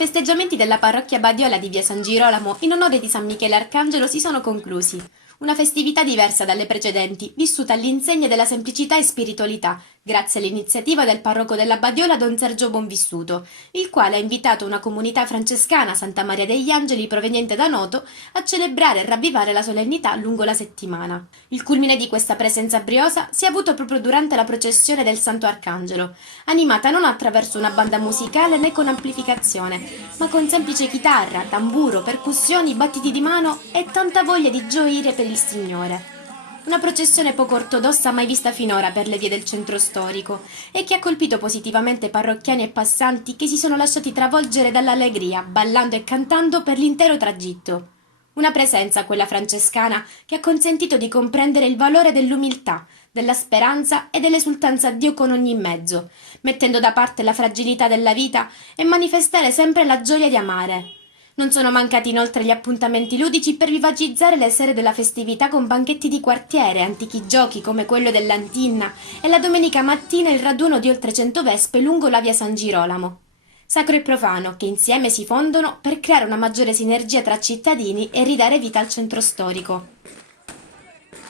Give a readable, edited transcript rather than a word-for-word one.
festeggiamenti della parrocchia Badiola di via San Girolamo in onore di San Michele Arcangelo si sono conclusi. Una festività diversa dalle precedenti, vissuta all'insegna della semplicità e spiritualità, grazie all'iniziativa del parroco della Badiola Don Sergio Bonvissuto, il quale ha invitato una comunità francescana Santa Maria degli Angeli proveniente da Noto a celebrare e ravvivare la solennità lungo la settimana. Il culmine di questa presenza briosa si è avuto proprio durante la processione del Santo Arcangelo, animata non attraverso una banda musicale né con amplificazione, ma con semplice chitarra, tamburo, percussioni, battiti di mano e tanta voglia di gioire per il Signore. Una processione poco ortodossa mai vista finora per le vie del centro storico e che ha colpito positivamente parrocchiani e passanti che si sono lasciati travolgere dall'allegria, ballando e cantando per l'intero tragitto. Una presenza, quella francescana, che ha consentito di comprendere il valore dell'umiltà, della speranza e dell'esultanza a Dio con ogni mezzo, mettendo da parte la fragilità della vita e manifestare sempre la gioia di amare. Non sono mancati inoltre gli appuntamenti ludici per vivacizzare le sere della festività con banchetti di quartiere, antichi giochi come quello dell'Antinna e la domenica mattina il raduno di oltre 100 vespe lungo la via San Girolamo. Sacro e profano che insieme si fondono per creare una maggiore sinergia tra cittadini e ridare vita al centro storico.